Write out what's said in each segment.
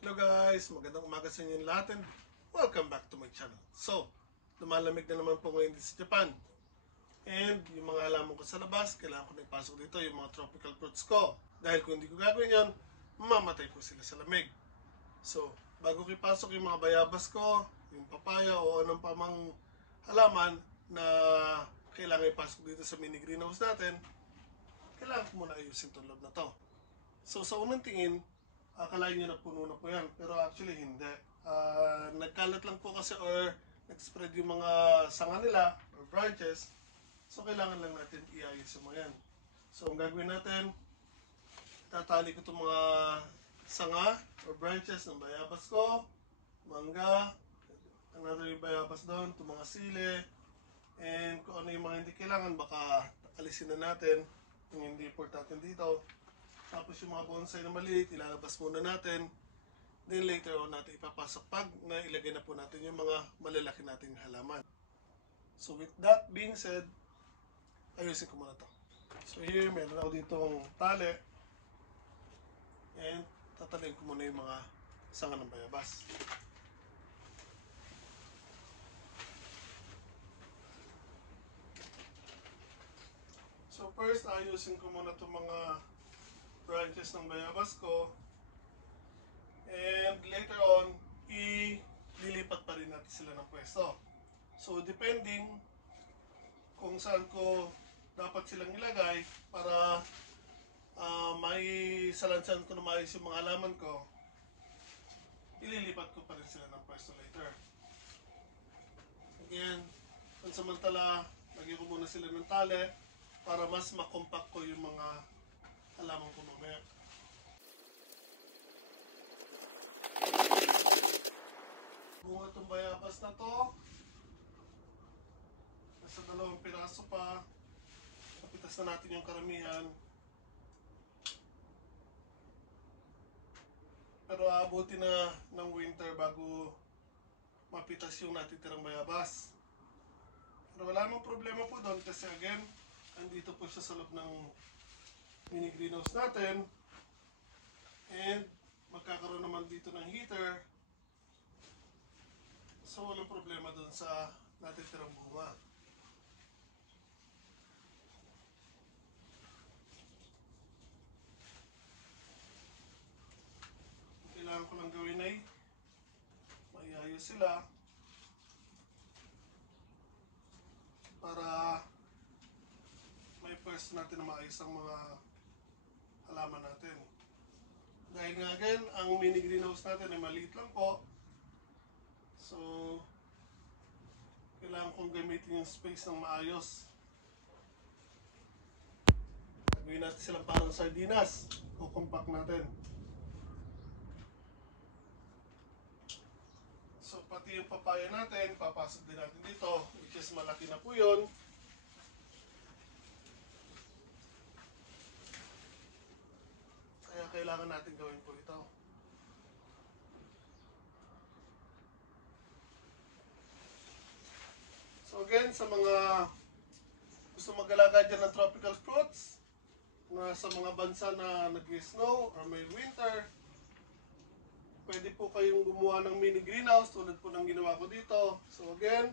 Hello guys, magandang umaga sa inyo lahat and welcome back to my channel. So, lumalamig na naman po ngayon dito sa Japan. And yung mga halaman ko sa labas, kailangan ko na ipasok dito yung mga tropical fruits ko. Dahil kung hindi ko gagawin yan, mamamatay po sila sa lamig. So, bago ko ipasok yung mga bayabas ko, yung papaya o anong pamang halaman na kailangan ipasok dito sa mini greenhouse natin, kailangan ko muna ayusin itong loob na to. So, sa unang tingin, akalain nyo na puno na po yan. Pero actually hindi. Nagkalat lang po kasi or nag-spread yung mga sanga nila or branches. So kailangan lang natin iayos yung mga yan. So ang gagawin natin, tatali ko itong mga sanga or branches ng bayabas ko, mangga, another yung bayabas doon, itong mga sili, and kung ano yung mga hindi kailangan, baka alisin na natin yung hindi importante dito. Tapos yung mga bonsai na maliit, ilalabas muna natin. Then later on natin ipapasok pag nailagay na po natin yung mga malalaki nating halaman. So with that being said, ayusin ko muna to. So here, meron ako ditong tali. And tataliin ko muna yung mga sanga ng bayabas. So first, ayusin ko muna itong mga branches ng bayabas ko, and later on ililipat pa rin natin sila ng pwesto. So depending kung saan ko dapat silang ilagay para may salansan ko na maayos yung mga halaman ko, ililipat ko pa rin sila ng pwesto later. Again, pansamantala lagyan ko muna sila ng tali para mas makompact ko yung mga halaman ko mamaya. Bunga itong bayabas na to. Nasa 2 piraso pa. Kapitas na natin yung karamihan. Pero aabuti na ng winter bago mapitas yung natitirang bayabas. Pero wala namang problema po doon kasi again, andito po siya sa loob ng mini greenhouse natin, and magkakaroon naman dito ng heater, so walang problema dun sa natitirang bunga. Kailangan ko lang gawin ay maiayos sila para may pwesto natin na maayos ang mga halaman natin. Dahil nga again, ang mini greenhouse natin ay maliit lang po. So, kailangan kong gamitin yung space ng maayos. Gawin natin silang parang sardinas. O compact natin. So, pati yung papaya natin, papasok din natin dito. Which is malaki na po yun. Kaya kailangan natin gawin po ito. So again, sa mga gusto mag-alaga dyan ng tropical fruits, na sa mga bansa na nag-snow or may winter, pwede po kayong gumawa ng mini greenhouse tulad po ng ginawa ko dito. So again,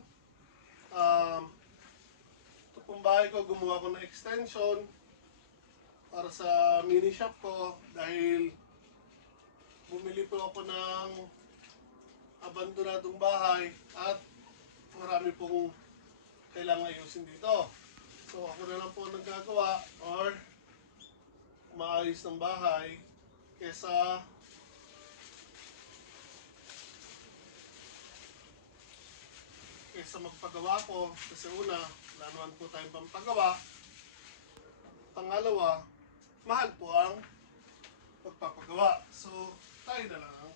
ito pong bahay ko, gumawa ko ng extension para sa mini shop ko dahil bumili po ako ng abandonadong bahay at marami pong kailangan ayusin dito. So ako na lang po naggagawa or maayos ng bahay kesa magpagawa ko. Kasi una, wala naman po tayong pampagawa. Pangalawa, mahal po ang pagpapagawa. So tayo na lang ang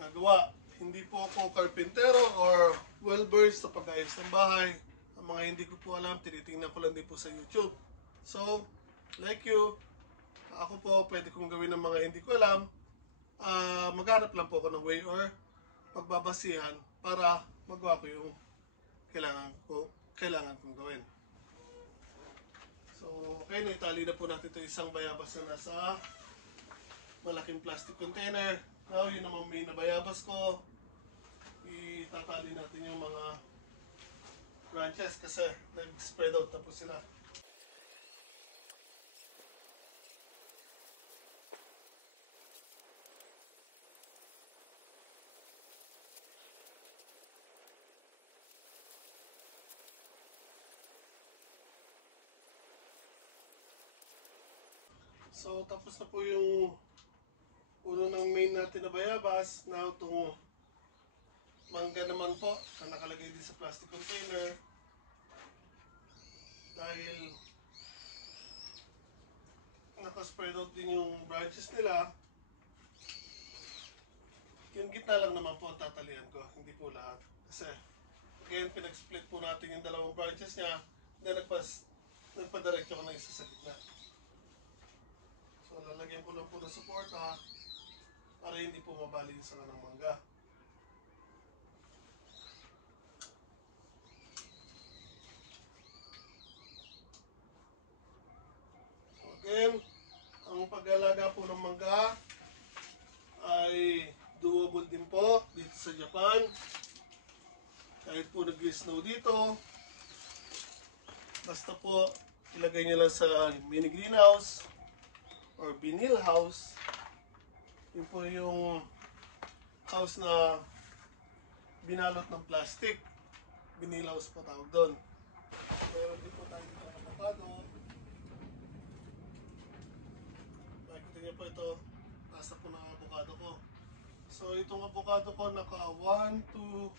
gagawa. Hindi po ako karpintero or welders sa pag-ayos ng bahay. Ang mga hindi ko po alam, tinitingnan ko lang din po sa YouTube. So, like you, ako po pwede kong gawin ng mga hindi ko alam. Maghanap lang po ako ng way or pagbabasihan para magawa ko yung kailangan kong gawin. So, okay, naitali na po natin ito isang bayabas na nasa malaking plastic container. Now, yun naman may nabayabas ko. Itatali natin yung mga branches kasi nag-spread out na po sila. So, tapos na po yung puno ng main natin na bayabas. Now, itong mangga naman po na nakalagay din sa plastic container. Dahil nakaspread out din yung branches nila, yung gitna lang naman po ang tatalian ko, hindi po lahat. Kasi, again, pinag-split po natin yung dalawang branches niya, then nagpadiretso ko na isa sa gitna. So, lalagyan ko lang po ng suporta para hindi po mabali yung sanga ng mangga. So, again, ang pag-alaga po ng mangga ay doable din po dito sa Japan. Kahit po nag-snow dito, basta po ilagay nyo lang sa mini greenhouse or vinyl house. Yun po yung house na binalot ng plastic. Vinyl house po tawag doon. Meron din po tayo dito ng avocado. Makikita niyo po ito. Taas na po ng avocado ko. So itong avocado ko naka 1 to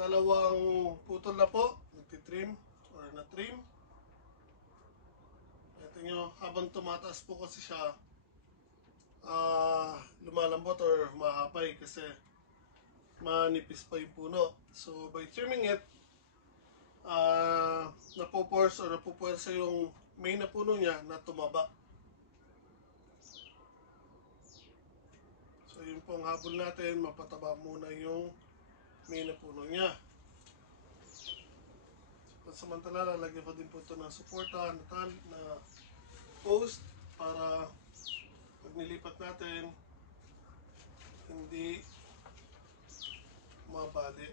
2 putol na po. Nagtitrim or na-trim. Ito nyo, habang tumataas po kasi siya, lumalambot or mahapay kasi manipis pa yung puno. So by trimming it, napoforce or napupuwersa yung main na puno niya na tumaba. So yun po ang habol natin, mapataba muna yung main na puno niya. So samantala, lalagyan ko din po ito ng suporta na post para pag nilipat natin, hindi mabali.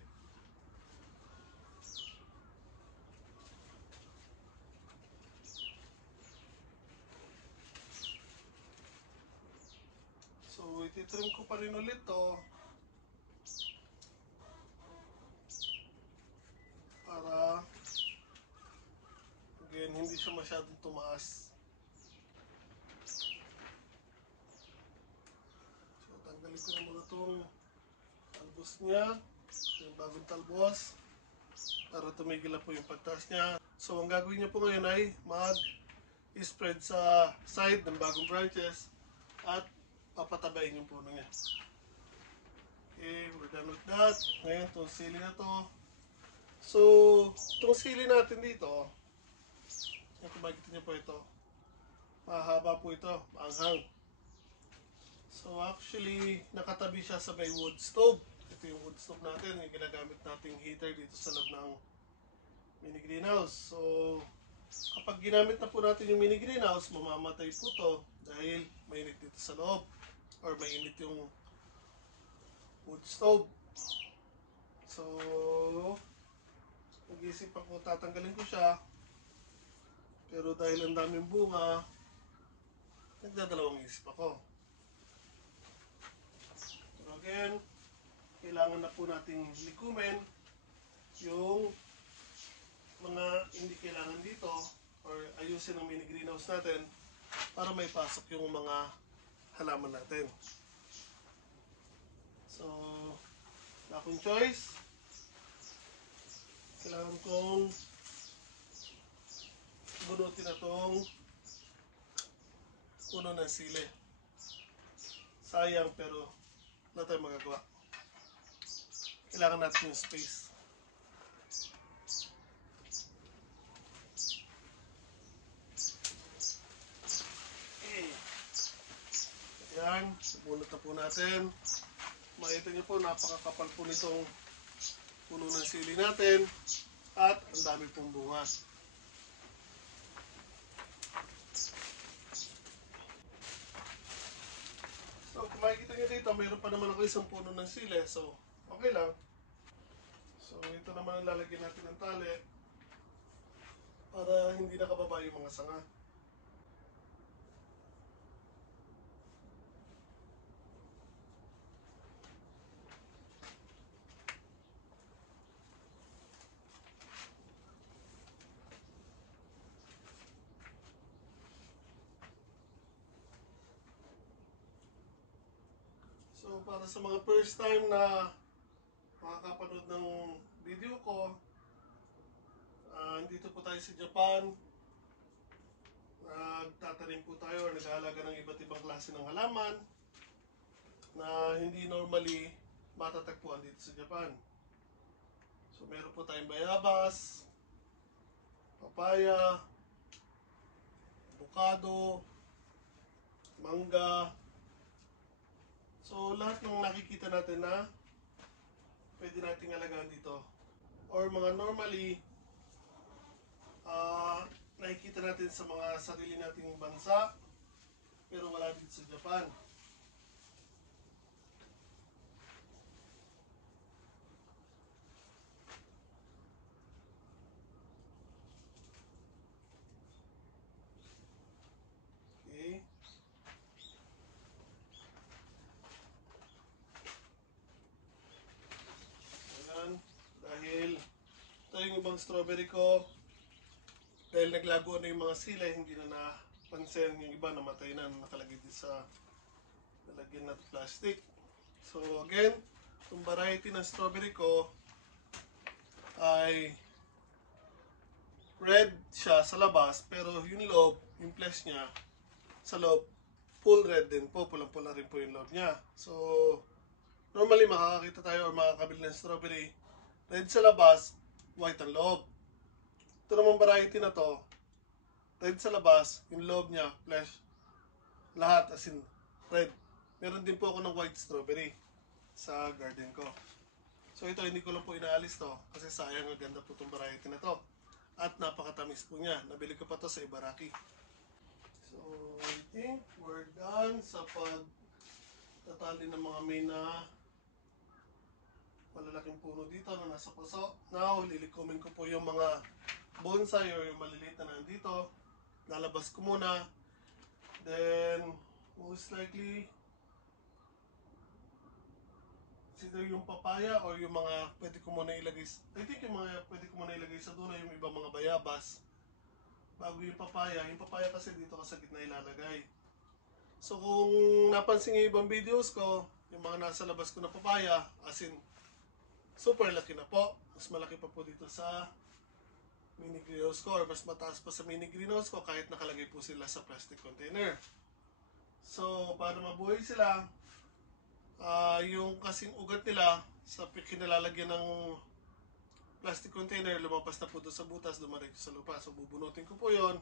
So, ititrim ko pa rin ulit to para again, hindi siya masyadong tumaas. So, tanggalin ko na muna itong talbos niya, yung bagong talbos, para tumigil na po yung pagtaas niya. So, ang gagawin niyo po ngayon ay mag-spread sa side ng bagong branches at papatabayin yung puno niya. Okay, we're done with that. Ngayon, itong sili na to. So, itong sili natin dito, kung makikita niyo po ito, mahaba po ito, maanghang. So, actually, nakatabi siya sa may wood stove. Ito yung wood stove natin, yung ginagamit nating heater dito sa loob ng mini greenhouse. So, kapag ginamit na po natin yung mini greenhouse, mamamatay po to dahil mainit dito sa loob or mainit yung wood stove. So, nag-isip ako tatanggalin ko siya, pero dahil ang daming bunga, nagdadalawang isip ako. So again, kailangan na po nating likumin yung mga hindi kailangan dito or ayusin ang mini greenhouse natin para may pasok yung mga halaman natin. So, wala akong choice. Kailangan kong bunutin na itong puno ng sili. Sayang pero wala tayong magagawa. Kailangan natin yung space. Okay. Ayan, bunot na po natin. Makita niyo po, napakakapal po nitong puno ng sili natin at ang dami pong bunga. So, kung makikita nyo dito, mayroon pa naman ako isang puno ng sile. So, okay lang. So, ito naman ang lalagyan natin ng tali para hindi nakababa yung mga sanga. So, para sa mga first time na makakapanood ng video ko, dito po tayo sa Japan. Nagtatanim po tayo or nag-aalaga ng iba't ibang klase ng halaman na hindi normally matatagpuan dito sa Japan. So, meron po tayong bayabas, papaya, avocado, mangga. So, lahat ng nakikita natin na pwede nating alagaan dito. Or mga normally, nakikita natin sa mga sarili nating bansa, pero wala dito sa Japan. Okay. Ayan. Dahil ito yung ibang strawberry ko. Dahil naglago na yung mga sila, hindi na napansin. Yung iba namatay na, nakalagay din sa nalagyan na plastic. So again, yung variety ng strawberry ko ay red siya sa labas, pero yung loob, yung flesh niya, sa loob, full red din po, pulang-pula rin po yung loob niya. So, normally makakakita tayo or makakabili ng strawberry, red sa labas, white ang loob. Ito namang variety na to, red sa labas, yung loob niya, flesh, lahat as in red. Meron din po ako ng white strawberry sa garden ko. So ito, hindi ko lang po inaalis to kasi sayang, ang ganda po itong variety na to. At napakatamis po niya. Nabili ko pa to sa Ibaraki. So, I think we're done sa pagtatali ng mga may na malalaking puno dito na nasa puso. Now, lilikumin ko po yung mga bonsai or yung maliliit na nandito. Lalabas ko muna. Then, most likely, either yung papaya or yung mga pwede ko muna ilagay. I think yung mga pwede ko muna ilagay sa dulo, yung ibang mga bayabas. Bago yung papaya kasi dito ka sa gitna ilalagay. So kung napansin yung ibang videos ko, yung mga nasa labas ko na papaya, as in, super laki na po. Mas malaki pa po dito sa mini greenhouse ko or mas mataas pa sa mini greenhouse ko kahit nakalagay po sila sa plastic container. So para mabuhay sila, yung kasing ugat nila sa kinalalagyan ng plastic container, lumabas na po doon sa butas, dumaretso sa lupa. So bubunutin ko po yon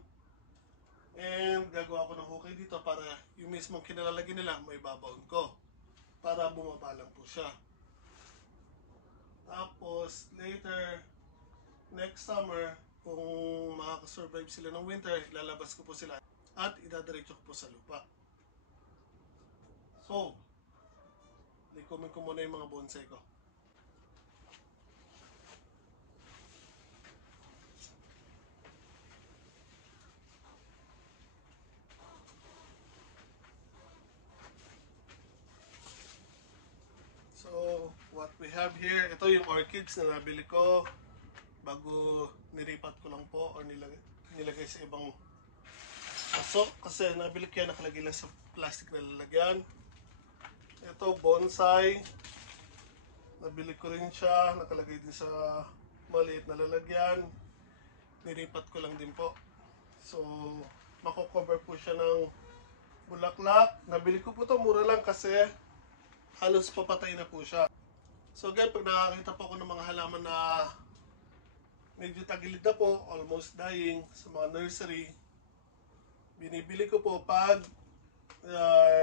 and gagawa ko ng hukay dito para yung mismong kinalalagyan nila may babaon ko para bumaba lang po siya. Tapos later, next summer, kung makakasurvive sila ng winter, lalabas ko po sila at idadiretso ko po sa lupa. So, likumin ko muna yung mga bonsai ko. So, what we have here, ito yung orchids na nabili ko bago niripat ko lang po or nilagay sa ibang aso kasi nabili ko yan, nakalagay lang sa plastic na lalagyan. Ito, bonsai. Nabili ko rin siya, nakalagay din sa maliit na lalagyan. Niripat ko lang din po. So, mako-cover po siya ng bulaklak. Nabili ko po ito, mura lang kasi halos papatay na po siya. So again, pag nakakita po ako ng mga halaman na medyo tagilid na po, almost dying sa mga nursery, binibili ko po pag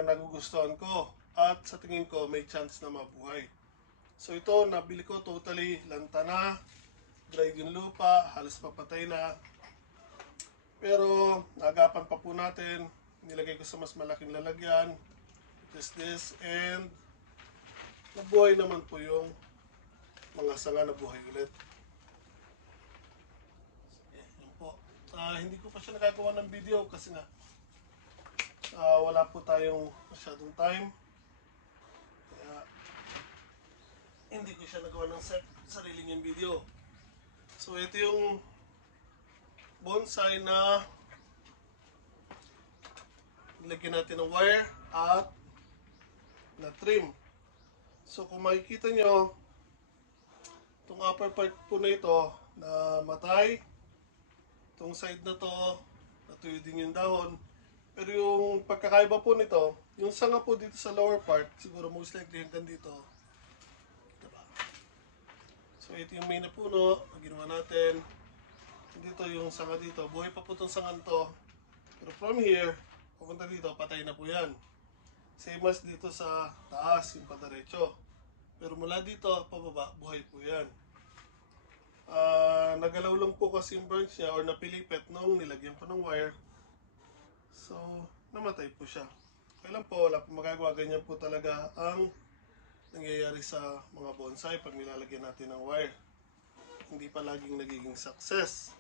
nagugustuhan ko at sa tingin ko may chance na mabuhay. So ito, nabili ko totally lanta na, dried yung lupa, halos papatay na. Pero nagapan pa po natin, nilagay ko sa mas malaking lalagyan. It is this, and nabuhay naman po yung mga sanga na buhay ulit. Yan po. Hindi ko pa siya nakagawa ng video kasi nga wala po tayong masyadong time. Kaya hindi ko siya nagawa ng sarili niyang video. So ito yung bonsai na nilagyan natin ng wire at na trim. So kung makikita nyo, itong upper part po na ito na matay, itong side na to natuyo din yung dahon. Pero yung pagkakaiba po nito, yung sanga po dito sa lower part, siguro most likely hanggang dito. Diba? So ito yung main na puno na ginawa natin. Dito yung sanga dito, buhay pa po itong sangan to. Pero from here, papunta dito, patay na po yan. Same as dito sa taas, yung padaretso. Pero mula dito, pababa, buhay po yan. Nagalaw lang po kasi yung branch niya or napilipet nung nilagyan pa ng wire. So, namatay po siya. Kaya lang po, wala po magagawa. Ganyan po talaga ang nangyayari sa mga bonsai pag nilalagyan natin ng wire. Hindi pa laging nagiging success.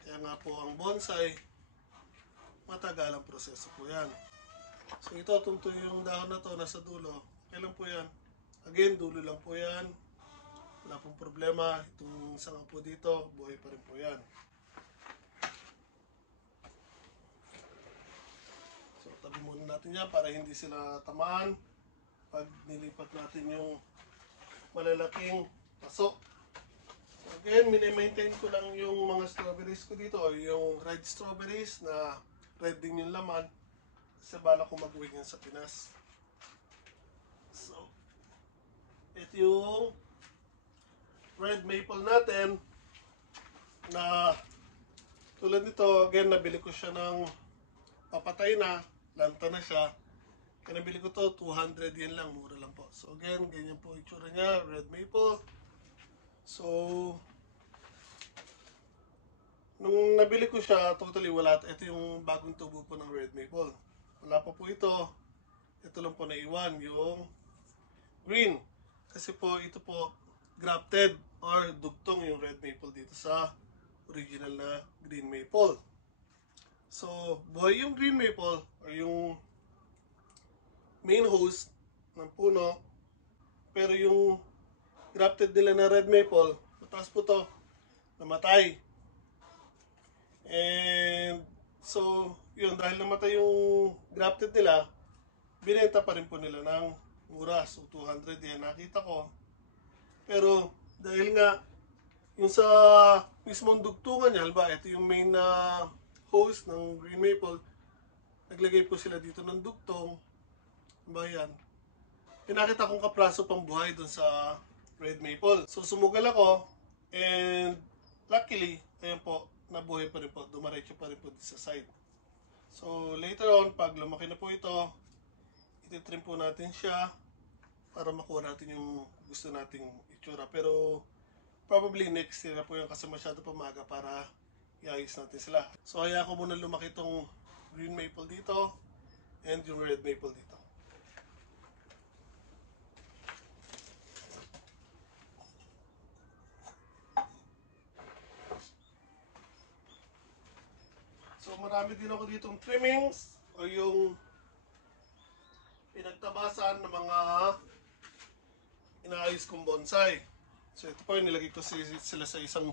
Kaya nga po ang bonsai, matagalang proseso po yan. So ito, tunto yung dahon na to, nasa dulo. Kailan po yan? Again, dulo lang po yan. Wala pong problema. Itong sanga po dito, buhay pa rin po yan. So tabi muna natin yan para hindi sila tamaan pag nilipat natin yung malalaking paso. So again, mini-maintain ko lang yung mga strawberries ko dito, o yung red strawberries na red din yung laman. Kasi bala ko mag-uwi yan sa Pinas. So, ito yung red maple natin na tulad nito, again, nabili ko siya ng papatay na, lanta na siya. Kaya nabili ko to 200 yen lang, mura lang po. So again, ganyan po itsura niya, red maple. So, nung nabili ko siya, totally wala. Ito yung bagong tubo po ng red maple. Wala pa po ito. Ito lang po naiwan, yung green. Kasi po, ito po, grafted or dugtong yung red maple dito sa original na green maple. So, buhay yung green maple or yung main host ng puno. Pero yung grafted nila na red maple, mataas po to, namatay. And so, yun, dahil namatay yung grafted nila, binenta pa rin po nila ng mura. So, 200 yan nakita ko. Pero, dahil nga, yung sa mismong dugtungan niya, halimbawa, ito yung main na host ng green maple, naglagay po sila dito ng dugtong, bayan. Pinakita kong kapraso pang buhay dun sa red maple. So, sumugal ako, and luckily, ayan po, nabuhay pa rin po, dumaretso pa rin po sa side. So later on, pag lumaki na po ito, ititrim po natin siya para makuha natin yung gusto nating itsura. Pero probably next year na po yun kasi masyado pa maaga para iayos natin sila. So kaya ko muna lumaki itong green maple dito and yung red maple dito. So marami din ako ditong trimmings o yung pinagtabasan ng mga inaayos kong bonsai. So ito po, nilagay ko sila sa isang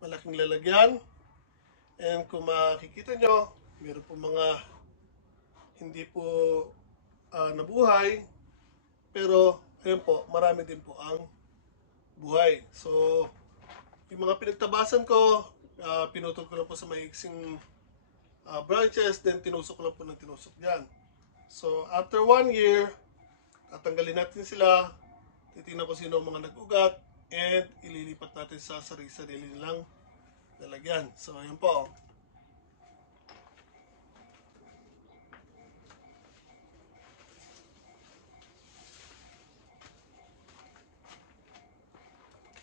malaking lalagyan. And kung makikita nyo, meron po mga hindi po nabuhay. Pero ayun po, marami din po ang buhay. So yung mga pinagtabasan ko, pinutol ko lang po sa maiksing branches, then tinusok lang po ng tinusok dyan. So, after 1 year, tatanggalin natin sila, titignan ko sino ang mga nag-ugat, and ililipat natin sa sarili-sarili nilang lalagyan. So, ayan po.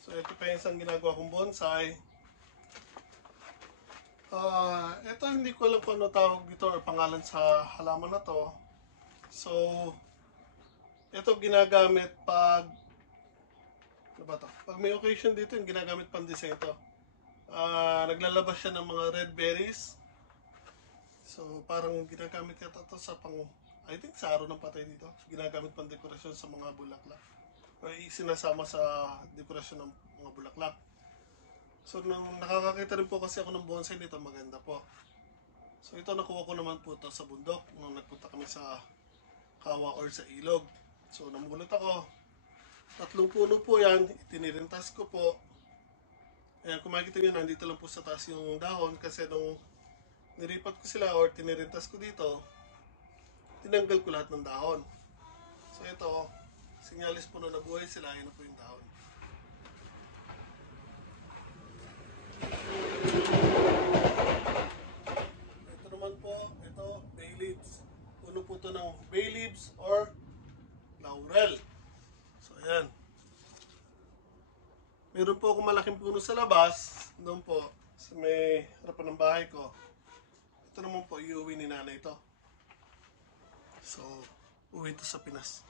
So, ito pa yung isang ginagawa kong bonsai. Ito hindi ko alam kung ano tawag dito or pangalan sa halaman na to. So, Ito ginagamit pag, ano ba to? Pag may occasion dito, yung ginagamit pang design to. Naglalabas siya ng mga red berries. So, parang ginagamit yata to sa pang, I think sa araw ng patay dito. Ginagamit pang dekorasyon sa mga bulaklak. O sinasama sa dekorasyon ng mga bulaklak. So, nung nakakakita rin po kasi ako ng bonsai nito, maganda po. So, ito nakuha ko naman po to sa bundok nung nagpunta kami sa kawa or sa ilog. So, namulot ako. 3 puno po yan. Itinirintas ko po. Ayan, kung makikita nyo, nandito lang po sa taas yung dahon kasi nung niripat ko sila or tinirintas ko dito, tinanggal ko lahat ng dahon. So, ito, sinyalis po na nabuhay sila, yun na po yung dahon. Ito naman po, ito, bay leaves. Puno po ito ng bay leaves or laurel. So, ayan. Meron po akong malaking puno sa labas, doon po, sa may harapan ng bahay ko. Ito naman po, iuwi ni nanay ito. So, uwi ito sa Pinas.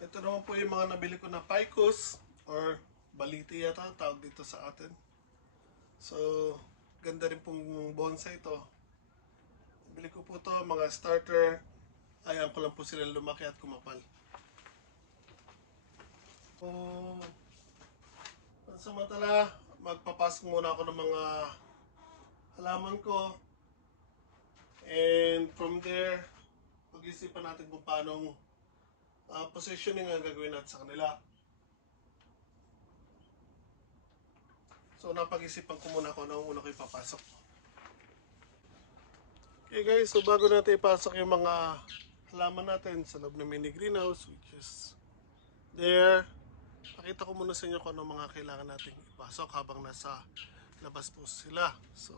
Ito naman po yung mga nabili ko na ficus or baliti yata tawag dito sa atin. So, ganda rin pong bonsai ito. Bili ko po ito, mga starter. Ayan ko lang po silang lumaki at kumapal. So, samantala, magpapasok muna ako ng mga halaman ko. And from there, pag-isipan natin kung paano positioning ang gagawin natin sa kanila. So, napag-isipan ko muna kung anong una ko ipapasok. Okay guys, so bago natin ipasok yung mga halaman natin sa loob ng mini greenhouse, which is there, pakita ko muna sa inyo kung ano mga kailangan natin ipasok habang nasa labas po sila. So,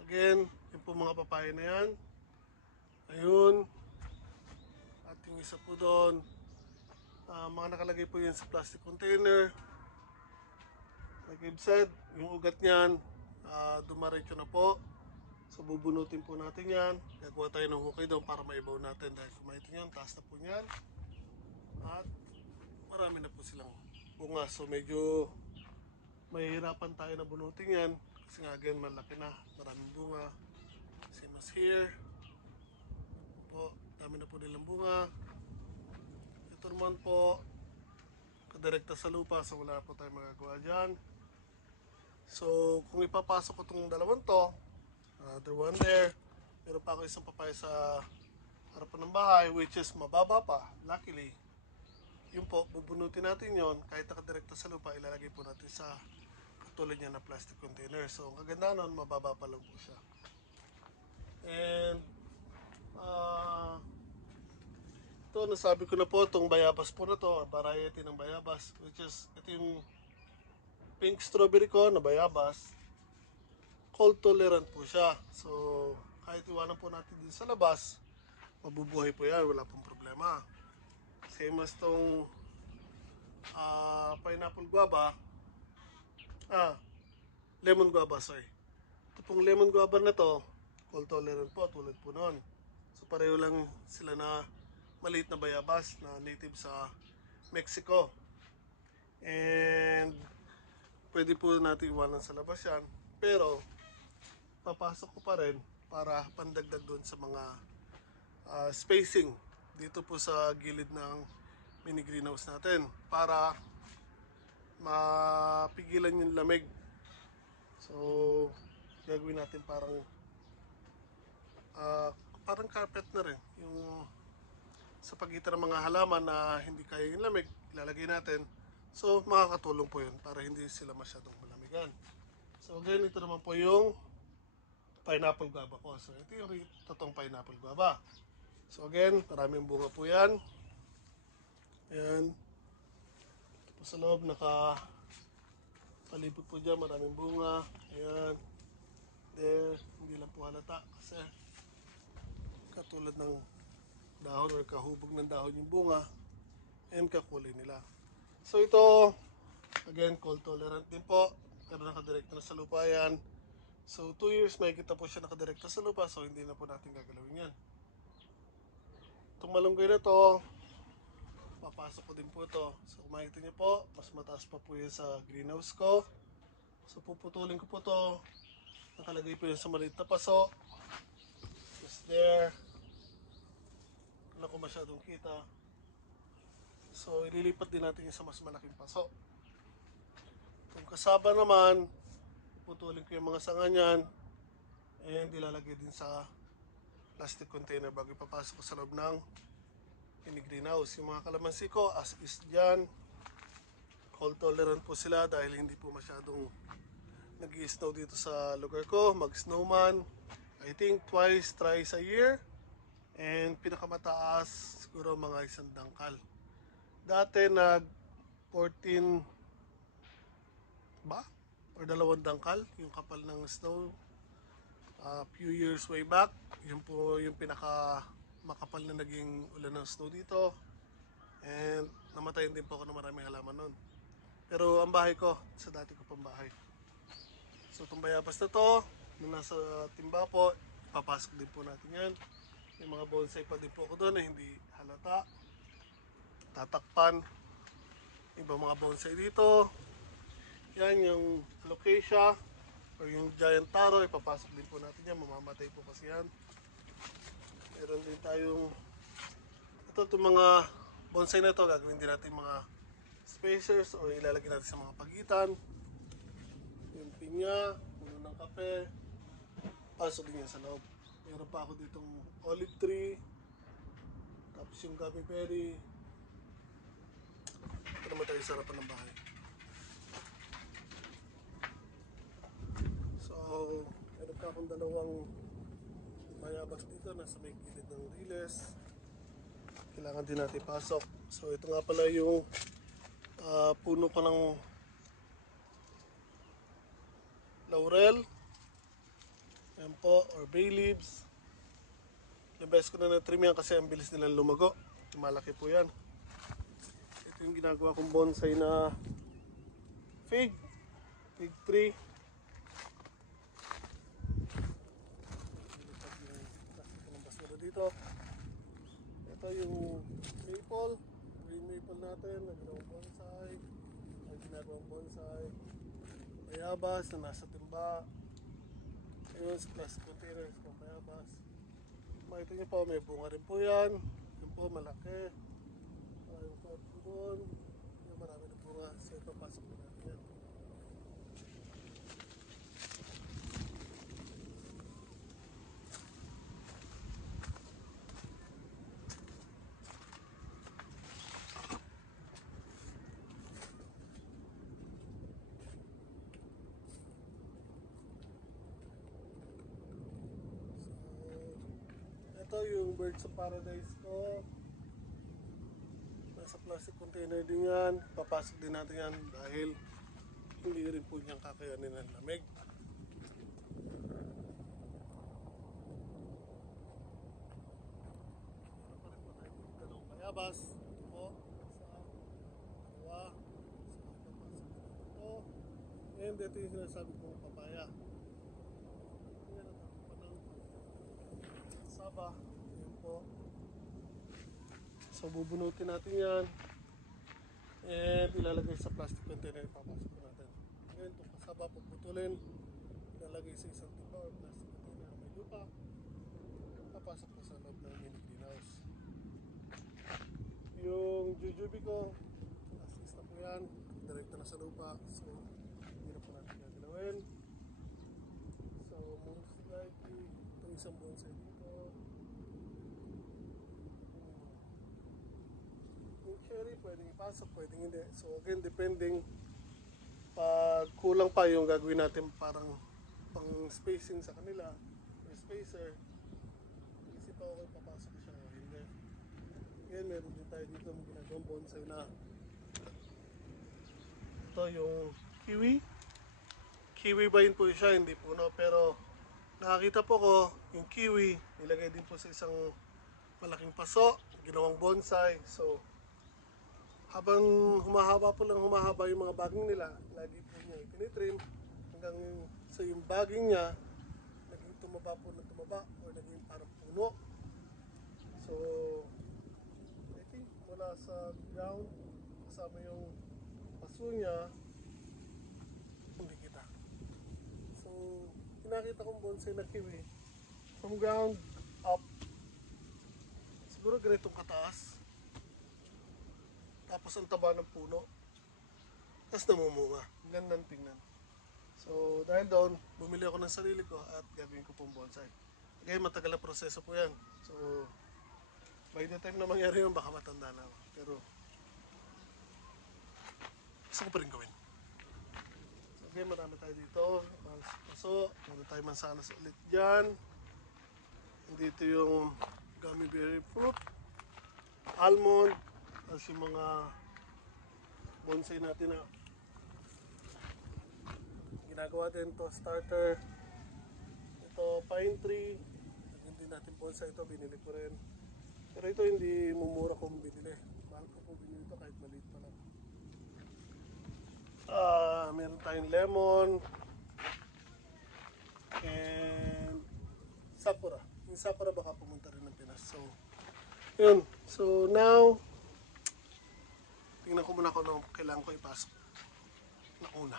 again, yung po mga papaya na yan. Ayun. At yung isa po doon, mga nakalagay po yan sa plastic container. Like I've said, yung ugat niyan, dumaretso na po. So, bubunutin po natin yan. Gagawa tayo ng hukay doon para maibaw natin. Dahil kumain yan, taas na po yan. At marami na po silang bunga. So, medyo mahihirapan tayo na bunutin yan. Kasi nga again, malaki na. Maraming bunga. Same as here. Po, dami na po nilang bunga. Ito naman po, kadirekta sa lupa. So, wala po tayong magagawa dyan. So, kung ipapasok ko itong dalawang to, another one there. Meron pa ako isang papaya sa harapan ng bahay, which is mababa pa, luckily. Yun po, bubunutin natin yon kahit nakadirekta sa lupa, ilalagay po natin sa katulad niya na plastic container. So, ang kaganda nun, mababa pa lang po siya. And, ito, nasabi ko na po, itong bayabas po na to, variety ng bayabas, which is, ito yung pink strawberry ko na bayabas. Cold tolerant po siya. So, kahit iwanan po natin din sa labas, mabubuhay po yan, wala pong problema. Same as tong pineapple guava. Lemon guava, sorry. Ito pong lemon guava na to, cold tolerant po, tulad po nun. So, pareho lang sila na maliit na bayabas na native sa Mexico. And, pwede po natin iwanan sa labas yan. Pero, papasok ko pa rin para pandagdag doon sa mga spacing dito po sa gilid ng mini greenhouse natin para mapigilan yung lamig. So, gagawin natin parang carpet na rin yung sa pagitan ng mga halaman na hindi kaya yung lamig, ilalagay natin. So, makakatulong po yun para hindi sila masyadong malamigan. So, again, ito naman po yung pineapple guava ko. So, ito yung totoong pineapple guava. So, again, maraming bunga po yan. Ayan. Ito po sa loob, palibot po dyan, maraming bunga. Ayan. There, hindi lang po halata kasi katulad ng dahon or kahubog ng dahon yung bunga and kakulay nila. So, ito, again, cold tolerant din po. Pero nakadirekta na sa lupa yan. So 2 years may kita po siya nakadirekta sa lupa, so hindi na po natin gagalawin yan. Itong malunggay na to, papasok ko din po ito. So kung makikita niyo po, mas mataas pa po yan sa greenhouse ko. So puputulin ko po ito. Nakalagay po yan sa maliit na paso. Just there. Wala ko masyadong kita. So ililipat din natin yung sa mas malaking paso. Kung kasaba naman, putulin ko yung mga sanga niyan and ilalagay din sa plastic container bago ipapasok ko sa loob ng mini greenhouse. Yung mga kalamansi ko as is dyan, cold tolerant po sila dahil hindi po masyadong nag-i-snow dito sa lugar ko. Mag-snowman I think twice, thrice a year, and pinakamataas siguro mga 1 dangkal. Dati nag 14 ba? Or 2 dangkal yung kapal ng snow few years way back. Yun po yung pinaka makapal na naging ulan ng snow dito, and namatayin din po ako ng maraming halaman nun. Pero ang bahay ko sa dati ko pang bahay. So itong bayabas na to na nasa timba po, papasok din po natin yan. May mga bonsai pa din po ako doon na hindi halata, tatakpan. Iba mga bonsai dito. Yan yung alocasia or yung giant taro, ipapasok din po natin yan, mamamatay po kasi yan. Meron din tayong itong mga bonsai na to, gagawin din natin mga spacers o ilalagay natin sa mga pagitan. Yung pinya, puno ng kape, pasok din yan sa loob. Meron pa ako ditong olive tree, tapos yung gummy berry. Ito naman tayo sa harapan ng bahay. So, meron pa akong 2 bayabas dito, nasa may gilid ng riles. Kailangan din natin pasok. So, ito nga pala yung puno ko ng laurel. Yan po, or bay leaves. Ilang beses ko na na-trim yan kasi ang bilis nilang lumago. Malaki po yan. Ito yung ginagawa kong bonsai na fig tree. Dito. Ito yung maple, green maple natin, nagawang bonsai, ay ginagawang bonsai, bayabas na nasa timba, ayun sa plastic containers ng bayabas. Makita nyo po, may bunga rin po yan, yun po malaki, maraming po doon, yung marami na bunga, so ito pasok po natin yan. Ito yung birds of paradise ko. Nasa plastic container din yan. Papasok din natin yan dahil hindi rin po niyang kakayanin ng lamig. Meron pa rin po tayo 2 bayabas. Ito po. Isa, 2. So, papasok ito. And ito yung sinasabi kong papaya. Saba, yun po. So bubunutin natin yan and ilalagay sa plastic container, papasok natin. Ngayon itong kasaba puputulin, ilalagay sa isang timba or plastic container na may lupa, papasok po sa loob ng mini greenhouse. Yung jujube ko, assist na po yan, direkta na sa lupa, so hindi na po natin gagalawin. So most likely itong isang bonsai dito. Yung cherry pwedeng ipasok, pwedeng hindi. So again, depending pag kulang pa yung gagawin natin parang pang spacing sa kanila, may spacer, isip ako kung papasok siya o hindi. Ngayon meron din tayo dito may ginagawang bonsai na ito yung kiwi ba yun po siya, hindi puno, pero nakakita po ko yung kiwi nilagay din po sa isang malaking paso, ginawang bonsai. So habang humahaba po lang humahaba yung mga baging nila, lagi po niya itinitrim hanggang So yung baging niya, naging tumaba po na tumaba or naging parang puno. So, I think mula sa ground, kasama yung paso niya, hindi kita. So, pinakita kong bonsai na kiwi from ground up. Siguro ganitong kataas. Tapos ang taba ng puno. Tapos namumunga. Gandang tingnan. So, dahil doon, bumili ako ng sarili ko at gagawin ko pong bonsai. Okay, matagal na proseso po yan. So, by the time na mangyari yun, baka matanda na ako. Pero, gusto ko pa rin gawin. So, okay, marami tayo dito. So, muna tayo mansanas ulit dyan. Dito yung gummy berry fruit, almond, tapos yung mga bonsai natin na ginagawa din to starter. Ito pine tree, hindi natin bonsai ito, binili ko rin. Pero ito hindi mumura kung binili. Mahal ko po binili ito kahit maliit pa lang. Meron tayong lemon and sakura. Yung sakura baka pumunta rin ng Pinas. So, yun. So now, tingnan ko muna kung ano kailangan ko ipasok na una.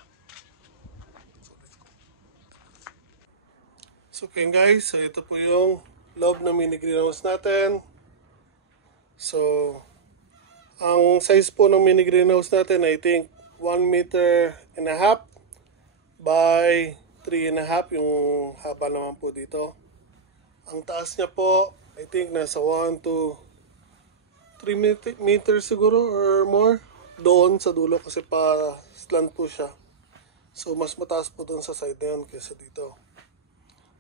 So okay guys, so ito po yung loob ng mini greenhouse natin. So, ang size po ng mini greenhouse natin, I think 1.5 meters by 3.5 yung haba naman po dito. Ang taas niya po, I think nasa 1 to 3 meters siguro or more. Doon sa dulo kasi pa slant po siya. So, mas mataas po doon sa side na yun kaysa dito.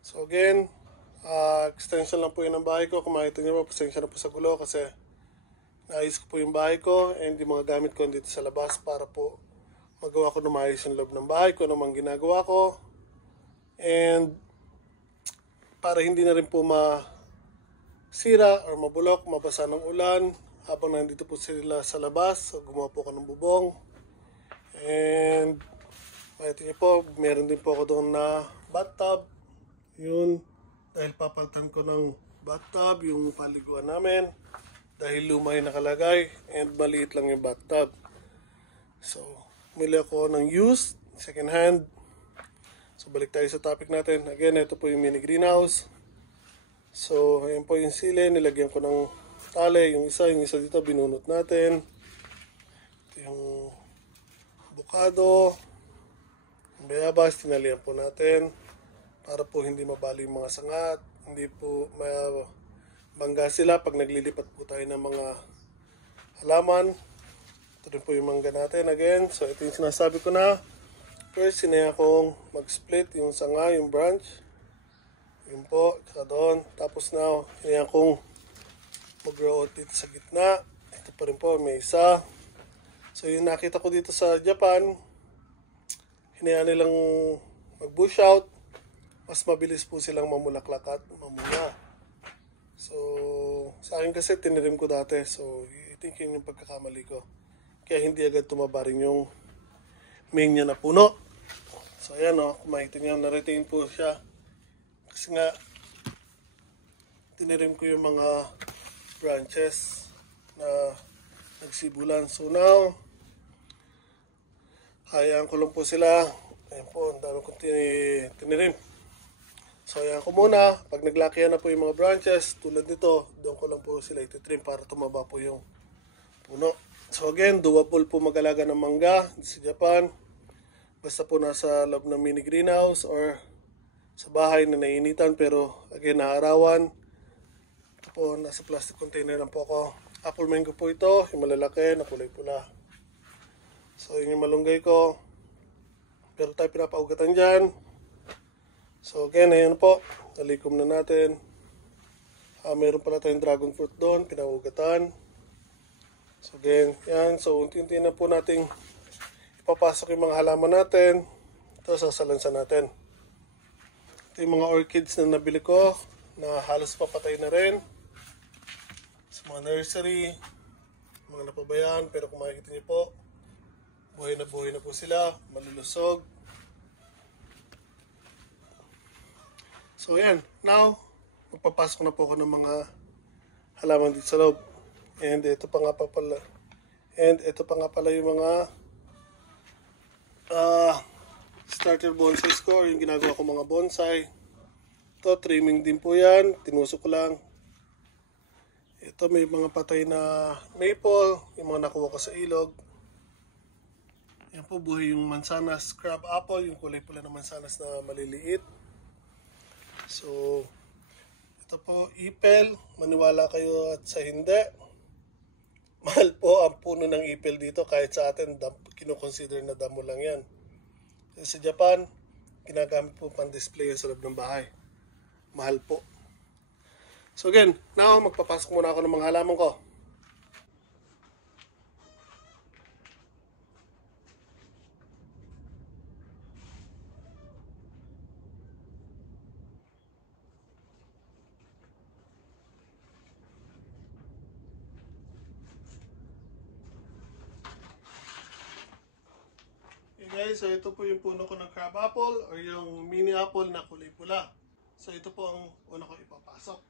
So again, extension lang po yun ng bahay ko. Kung makita nyo po, pasensya na po sa gulo kasi naayos ko po yung bahay ko and yung mga gamit ko dito sa labas para po magawa ko na maayos yung loob ng bahay ko, ano mang ginagawa ko. And para hindi na rin po masira or mabulok, mabasa ng ulan habang nandito po sila sa labas. So gumawa po ako ng bubong. And makita nyo po, meron din po ako doon na bathtub. Yun, dahil papalitan ko ng bathtub, yung paliguan namin. Dahil luma yung nakalagay and maliit lang yung bathtub. So, mili ako ng used, second hand. So, balik tayo sa topic natin. Again, ito po yung mini greenhouse. So, ayan po yung sili. Nilagyan ko ng tali. Yung isa dito binunot natin. Ito yung avocado. Yung bayabas, tinalian po natin. Para po hindi mabali yung mga sangat, hindi po mabangga sila pag naglilipat po tayo ng mga halaman. Ito rin po yung mangga natin again. So ito yung sinasabi ko na. First, sinaya kong mag-split yung sanga, yung branch. Yun po, tsaka doon. Tapos na, sinaya kong mag-grow out dito sa gitna. Ito pa rin po, may isa. So yung nakita ko dito sa Japan, hinaya nilang mag-bush out. Mas mabilis po silang mamulaklak at mamunga. So, sa akin kasi tinirim ko dati. So, I think yun yung pagkakamali ko. Kaya hindi agad tumaba rin yung main niya na puno. So, ayan o. Kung makita niyo, na-retain po siya. Kasi nga, tinirim ko yung mga branches na nagsibulan. So, now, hayaan ko lang po sila. Ayan po, ang dami kong tinirim. So, ayan ko muna. Pag naglakihan na po yung mga branches, tulad nito, doon ko lang po sila ititrim para tumaba po yung puno. So, again, doable po mag-alaga ng mangga sa Japan. Basta po nasa loob ng mini greenhouse or sa bahay na nainitan. Pero, again, naarawan. Ito po, nasa plastic container lang po ako. Apple mango po ito, yung malalaki na kulay pula. So, yun yung malunggay ko. Pero tayo pinapaugatan dyan. So again, ayan po, nalikom na natin. Meron pala tayong dragon fruit doon, pinaugatan. So again, yan. So unti-unti na po nating ipapasok yung mga halaman natin. Ito, sasalansan natin. Ito yung mga orchids na nabili ko, na halos papatay na rin. Sa mga nursery, mga napabayaan, pero kung makikita niyo po, buhay na po sila, malulusog. So yan, now magpapasok na po ako ng mga halaman dito sa loob. And ito pa nga pala yung mga starter bonsai ko, yung ginagawa ko mga bonsai. Ito, trimming din po yan, tinusok ko lang. Ito may mga patay na maple, yung mga nakuha ko sa ilog. Yan po, buhay yung mansanas crab apple, yung kulay pula ng mansanas na maliliit. So, ito po, ipel, maniwala kayo at sa hindi. Mahal po ang puno ng ipel dito, kahit sa atin, kinukonsider na damo lang yan. Sa Japan, ginagamit po pang display sa loob ng bahay. Mahal po. So again, now magpapasok muna ako ng mga halaman ko. Okay, so ito po yung puno ko ng crab apple or yung mini apple na kulay pula. So ito po ang una ko ipapasok.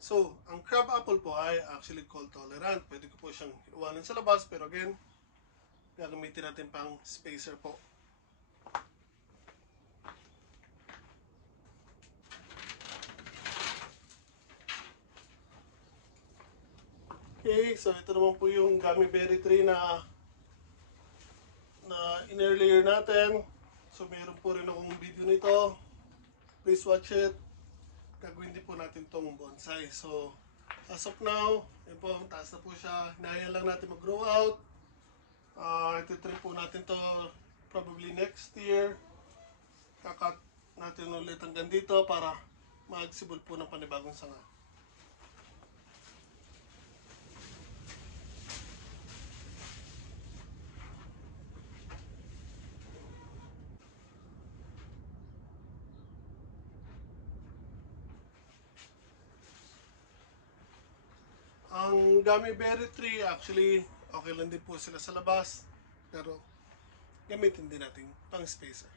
So, ang crab apple po ay actually cold tolerant. Pwede ko po siyang iwanan sa labas, pero again, gagamitin natin pang spacer po. Okay, so ito naman po yung gummy berry tree na in-earlier natin. So meron po rin akong video nito. Please watch it. Gagawin din po natin tong bonsai. So as of now, yun po, taas na po siya. Hinahayaan lang natin mag-grow out. Iti-trim po natin to probably next year. Kakat natin ulit hanggang dito para magsibol po ng panibagong sanga. Ang gummy berry tree, actually, okay lang din po sila sa labas. Pero, gamitin din natin pang spacer.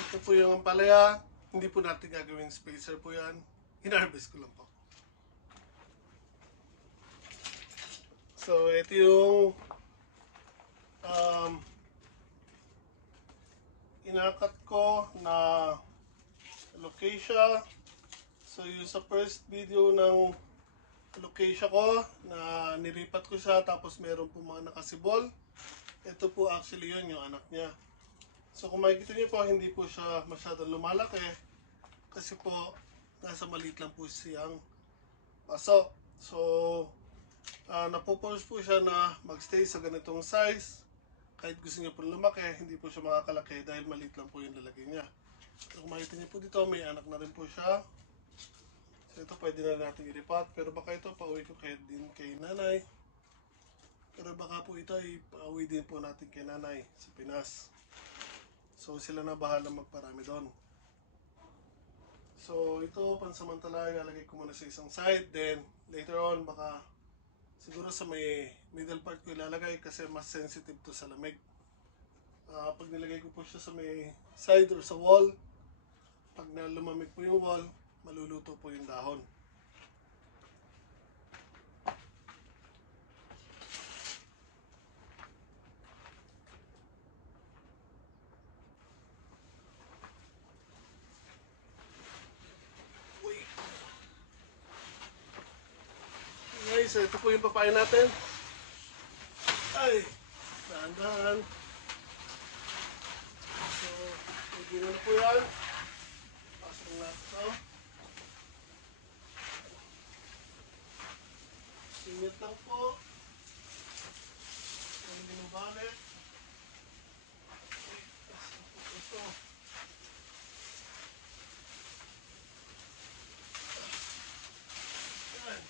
Ito po yung ampalaya. Hindi po natin gagawin spacer po yan. Hinarvest ko lang po. So, ito yung inakat ko na alocasia. So yung sa first video ng alocasia ko na niripat ko siya, tapos meron po mga nakasibol. Ito po actually yun yung anak niya. So kung makikita niyo po, hindi po siya masyadong lumalaki kasi po nasa maliit lang po siyang paso. So napupulse po siya na magstay sa ganitong size. Kahit gusto niya po lumaki, hindi po siya makakalaki dahil maliit lang po yung lalaki niya. So kung makita niyo po dito, may anak na rin po siya. So ito pwede na natin ilipat, pero baka ito pauwi ko din kay nanay. Pero baka po ito ay pauwi din po natin kay nanay sa Pinas. So sila na bahala magparami doon. So ito pansamantala ilalagay ko muna sa isang side, then later on baka siguro sa may middle part ko ilalagay kasi mas sensitive to sa lamig. Pag nilagay ko po siya sa may side or sa wall, pag lumamig po yung wall, maluluto po yung dahon. Okay, so ito po yung papaya natin. Ay, dahan-dahan. So, hindi na po yan. Pasok natin ito. Singit lang po. Hindi mo balik. Ito. Yan.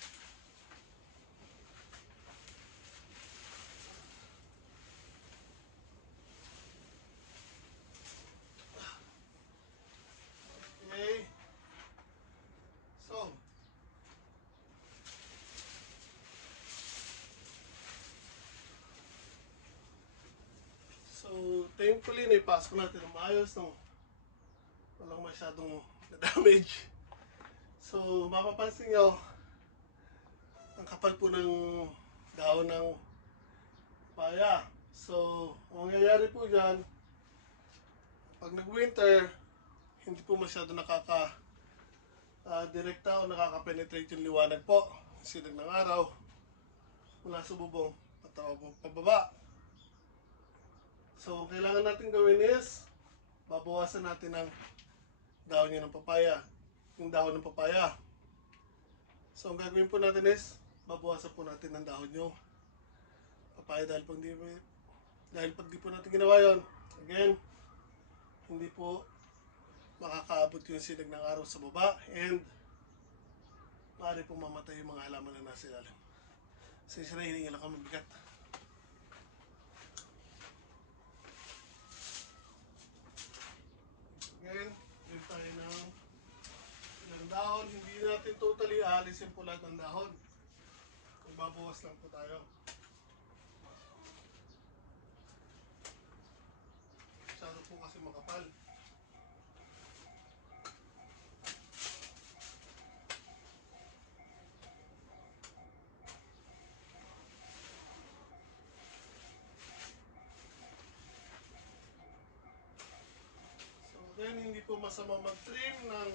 ipasok natin ng maayos nang walang masyadong na-damage. So, mapapansin nyo, ang kapal po ng dahon ng papaya. So, ang mangyayari po dyan, pag nag-winter, hindi po masyado direkta o nakaka-penetrate yung liwanag po, sinag ng araw, mula sa bubong at pababa. So, kailangan natin gawin is, babawasan natin ang dahon niya ng papaya, yung dahon ng papaya. So, ang gagawin po natin is, babawasan po natin ang dahon yung papaya dahil pag di po natin ginawa yun, again, hindi po makakaabot yung sinag ng araw sa baba and maaari pong mamatay yung mga halaman na nasa ilalim. So, isa na hiningi lang kami mabigat. Again, yun tayo ng ilang dahon. Hindi natin totally aalisin po lahat ng dahon. Magbabawas lang po tayo. Masyado po kasi makapal. Then, hindi po masama mag-trim ng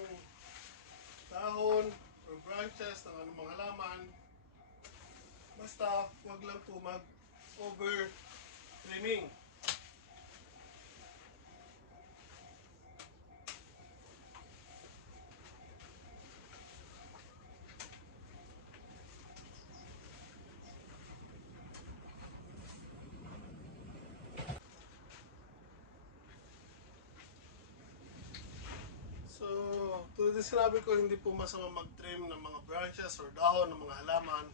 dahon or branches ng anumang halaman. Basta, huwag lang po mag-over-trimming. So, tulad din sinabi ko, hindi po masama mag-trim ng mga branches or dahon ng mga halaman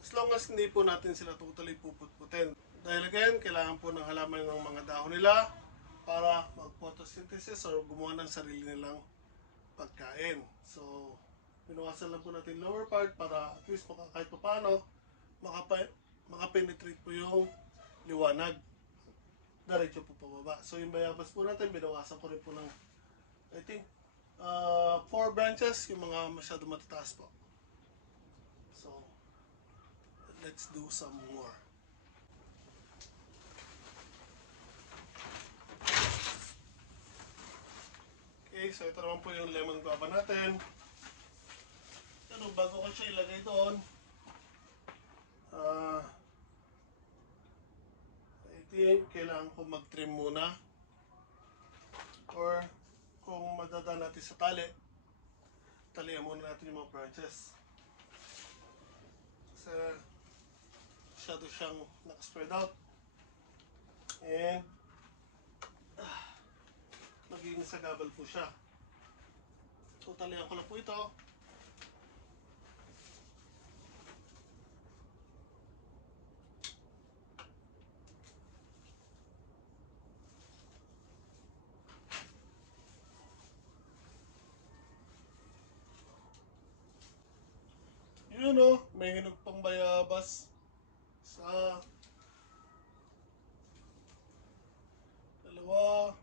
as long as hindi po natin sila totally puputputin. Dahil again, kailangan po ng halaman ng mga dahon nila para mag-photosynthesis or gumawa ng sarili nilang pagkain. So, binuwasan lang po natin lower part para at least kahit pa paano makapenetrate po yung liwanag. Diretso po pababa. So, yung bayabas po natin, binawasan ko rin po ng I think 4 branches, yung mga masyado matataas po. So, let's do some more. Okay, so ito naman po yung lemon guava natin. Pero bago ko siya ilagay doon, I think kailangan ko mag-trim muna. Or kung madadaan natin sa talihan muna natin yung mga branches. Kasi masyado siyang nakaspread out. And magiging sagabal po siya. So, talihan ko lang po ito. Yun o, may hinog pang bayabas sa dalawa.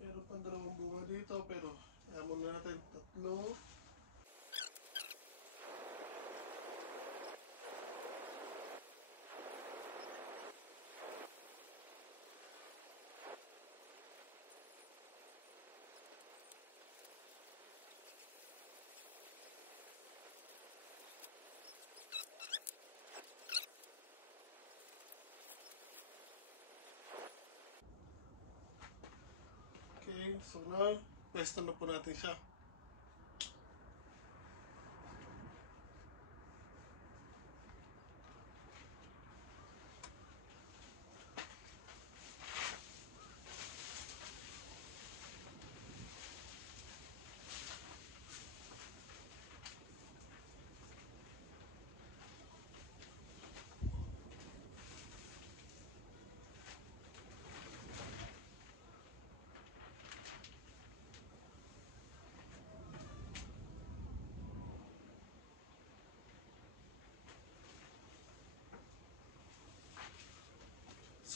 Meron pang dalawang bunga dito pero kaya muna natin 3. Okay, so now, pwesto na po natin siya.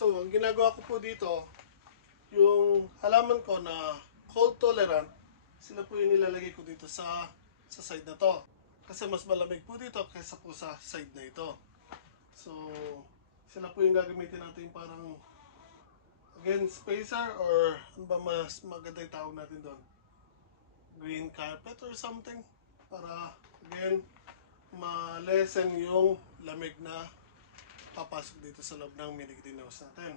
So, ang ginagawa ko po dito, yung halaman ko na cold tolerant, sila po yung nilalagay ko dito sa side na to. Kasi mas malamig po dito kaysa po sa side na ito. So, sila po yung gagamitin natin parang again, spacer or ano ba mas maganda yung tawag natin doon? Green carpet or something para again ma-lessen yung lamig na papasok dito sa loob ng mini greenhouse natin.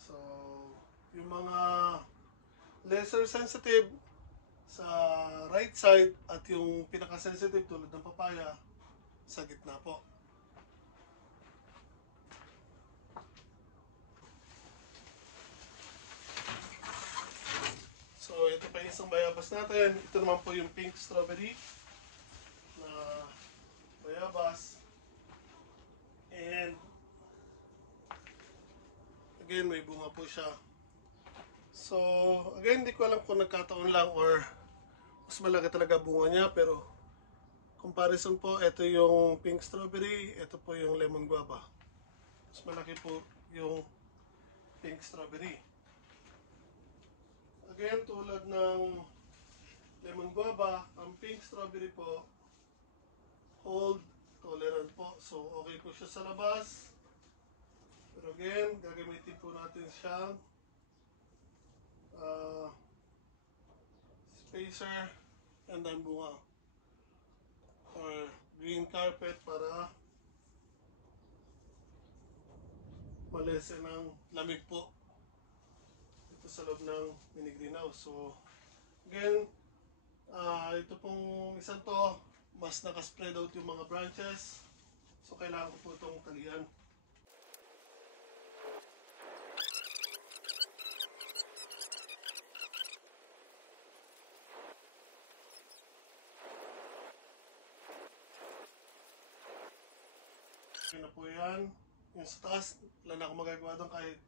So, yung mga lesser sensitive sa right side at yung pinaka-sensitive tulad ng papaya sa gitna po. So, ito pa yung isang bayabas natin. Ito naman po yung pink strawberry na bayabas. And again, may bunga po siya. So, again, hindi ko alam kung nagkataon lang or mas malaki talaga bunga niya. Pero, comparison po, ito yung pink strawberry, ito po yung lemon guava. Mas malaki po yung pink strawberry. Again, tulad ng lemon guava, ang pink strawberry po, cold tolerant po. So, okay po siya sa labas. Pero again, gagamitin po natin siyang spacer and then bunga or green carpet para malesen ang lamig po ito sa loob ng mini greenhouse. So, again, ito pong isang to, mas nakaspread out yung mga branches. So, kailangan ko po itong talian. Yun na po yan. Yung sa taas, wala na akong magagawa doon kahit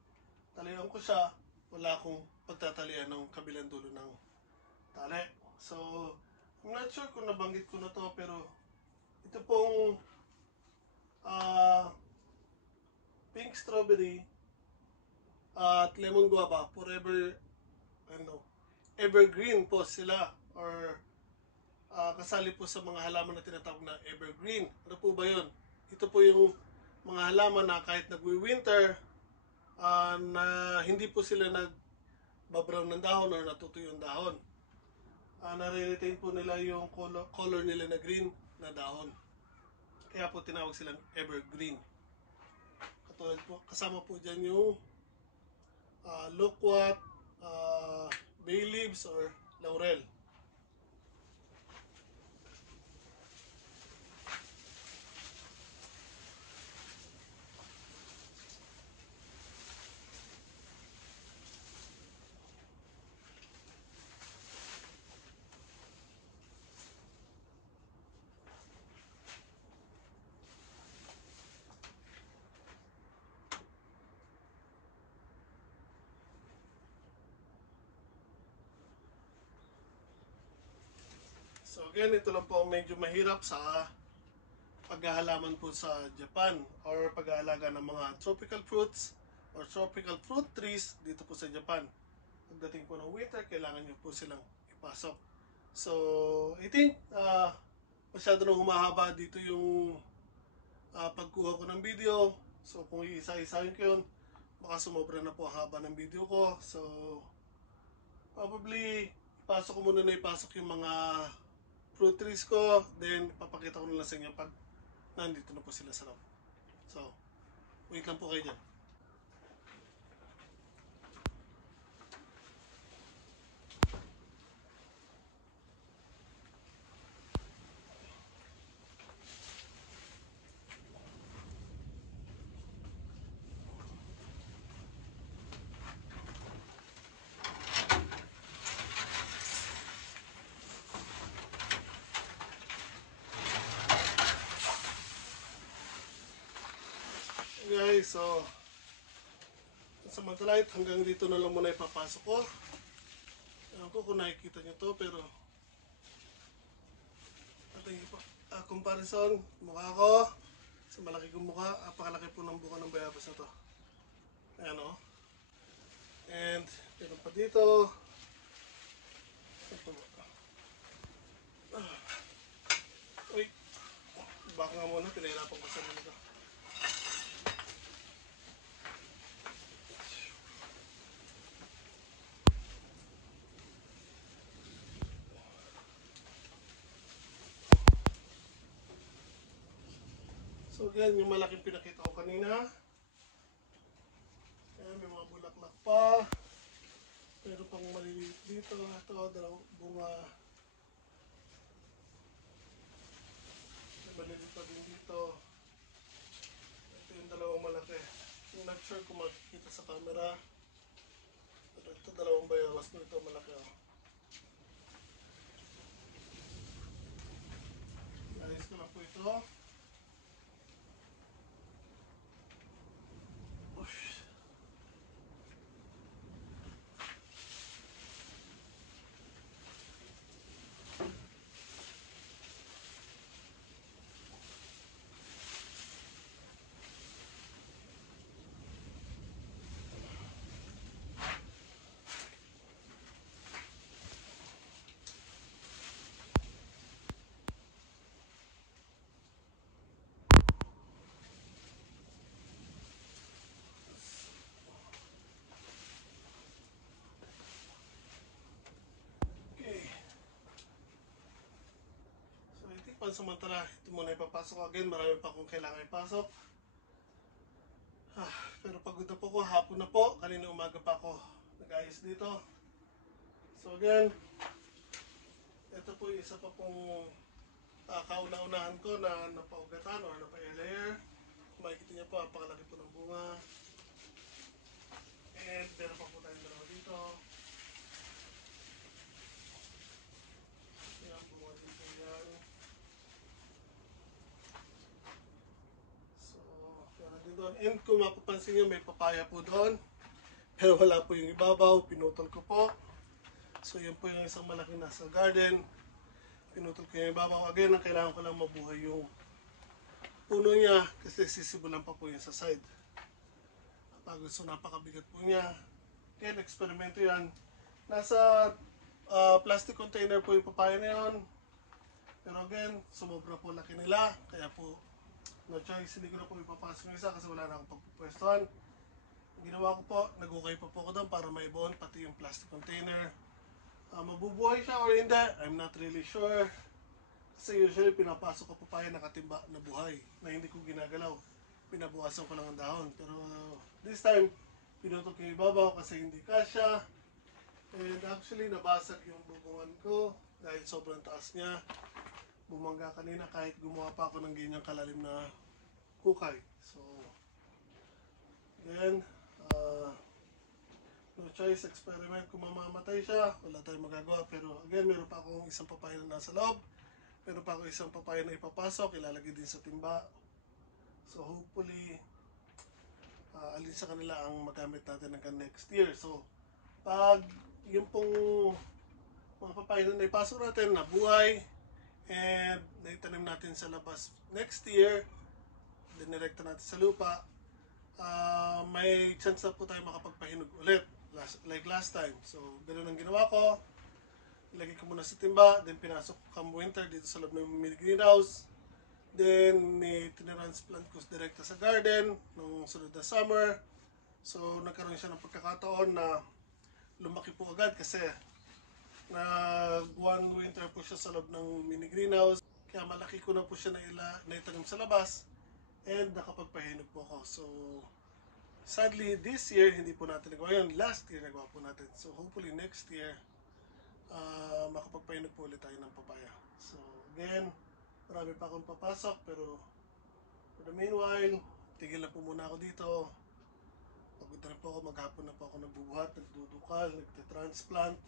talian ko siya. Wala akong pagtatalian ng kabilang dulo ng tali. So, I'm not sure kung nabanggit ko na to pero ito pong pink strawberry at lemon guava, forever, evergreen po sila or kasali po sa mga halaman na tinatawag na evergreen. Ano po ba yun? Ito po yung mga halaman na kahit nagwi-winter, na hindi po sila nagbabrown ng dahon or natutuyo yung dahon. Nare-retain po nila yung color nila na green na dahon. Kaya po tinawag silang evergreen. Katulad po, kasama po dyan yung loquat, bay leaves or laurel. So again, ito lang po ang medyo mahirap sa paghahalaman po sa Japan or pag-aalaga ng mga tropical fruits or tropical fruit trees dito po sa Japan. Pagdating po ng winter, kailangan nyo po silang ipasok. So, I think masyado nang humahaba dito yung pagkuha ko ng video. So, kung iisa-isahin ko yun, baka sumobra na po ang haba ng video ko. So, probably, ipasok ko muna na ipasok yung mga fruit trees ko. Then, papakita ko na lang sa inyo pag nandito na po sila sa loob. So, wait lang po kayo dyan. Guys, so samantalait hanggang dito na lang muna ipapasok ko. Ewan ko kung nakikita nyo to pero ating comparison, mukha ko sa malaki kong mukha, apakalaki po ng buka ng bayabas na to. Ayan o. And meron pa dito. Ito. Uy, baka nga muna, pinahirapan ko sa nito. So again, yung malaking pinakita ko kanina. Ayan, may mga bulaklak pa. Meron pang maliliit dito. Ito, dalawang bunga. May maliliit pa din dito. Ito yung dalawang malaki. I'm not sure kung makikita sa camera. Pero ito, dalawang bayabas nito malaki. Ayos ko lang po ito. Okay. So I think pansamantala, ito muna ipapasok ko. Again, marami pa akong kailangan ipasok. Pero pagod na po ko, hapon na po. Kanina umaga pa ako nag-ayos dito. So again, ito po yung isa pa pong kauna-unahan ko na napaugatan o napa-layer. Makikita niyo po, napakalaki po ng bunga. And meron pa po tayong dalawa dito. Yan, bunga dito yan. So, meron din doon. And kung mapapansin niyo, may papaya po doon. Pero wala po yung ibabaw, pinutol ko po. So yun po yung isang malaking nasa garden. Pinutol ko yung ibabaw. Again, ang kailangan ko lang mabuhay yung puno niya kasi sisibulan pa po yun sa side. Pagod, so napakabigat po niya. Again, eksperimento yan. Nasa plastic container po yung papaya na yun. Pero again, sumobra po laki nila. Kaya po, no choice, hindi ko na po ipapasok yung isa kasi wala na akong pagpupwestuhan. Ginawa ko po, nag-ukay pa po ko doon para maibon pati yung plastic container. Mabubuhay siya or hindi, I'm not really sure. Kasi usually pinapasok ko papaya nakatimba na buhay na hindi ko ginagalaw. Pinabukasan ko lang ang dahon. Pero this time, pinutok yung ibabaw kasi hindi kasya. And actually, nabasag yung bubungan ko dahil sobrang taas niya. Bumangga kanina kahit gumawa pa ako ng ganyang kalalim na hukay. So, then, no choice, experiment. Kung mamamatay siya, wala tayong magagawa. Pero again, meron pa akong isang papaya na nasa loob. Meron pa akong isang papaya na ipapasok. Ilalagay din sa timba. So hopefully, alin sa kanila ang magamit natin hanggang next year. So, pag yung pong mga papaya na naipasok natin, nabuhay, and naitanim natin sa labas next year, dinirekta natin sa lupa, may chance na po tayo makapagpahinog ulit like last time. So ganoon ang ginawa ko, ilagay ko muna sa timba, then pinasok ko come winter dito sa loob ng mini greenhouse, then tinransplant ko direkta sa garden nung sunod na summer. So nagkaroon siya ng pagkakataon na lumaki po agad kasi one winter po siya sa loob ng mini greenhouse, kaya malaki ko na po siya naitanim sa labas and nakapagpahinog po ako. So sadly, this year, hindi po natin nagawa yun. Last year, nagawa po natin. So, hopefully, next year, makapagpahinog po ulit tayo ng papaya. So, again, marami pa akong papasok, pero for the meanwhile, tigil na po muna ako dito. Pagod na po ako, maghapon na po ako nagbubuhat, nagdudukal, nagtitransplant,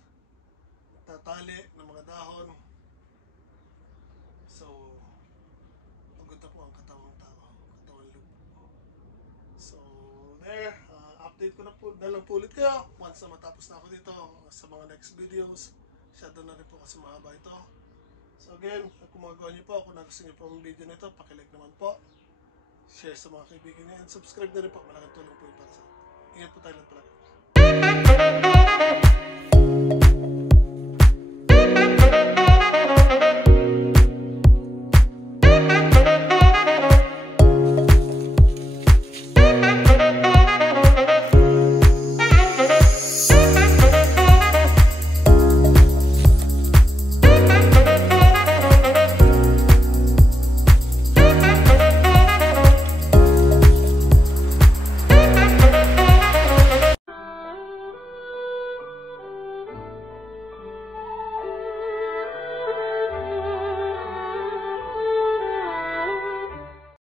nagtatali ng mga dahon. So, pagod na po ang katawang tao, katawang loob. So, there, update ko na lang po ulit kayo once na matapos na ako dito sa mga next videos. Shadow na rin po kasi mahaba ito. So again, kung magawa niyo po, kung nagustuhan niyo po ang video na ito, pakilike naman po, share sa mga kaibigan niyo, and subscribe na rin po. Malaking tulong po yung para sa akin. Ingat po tayo.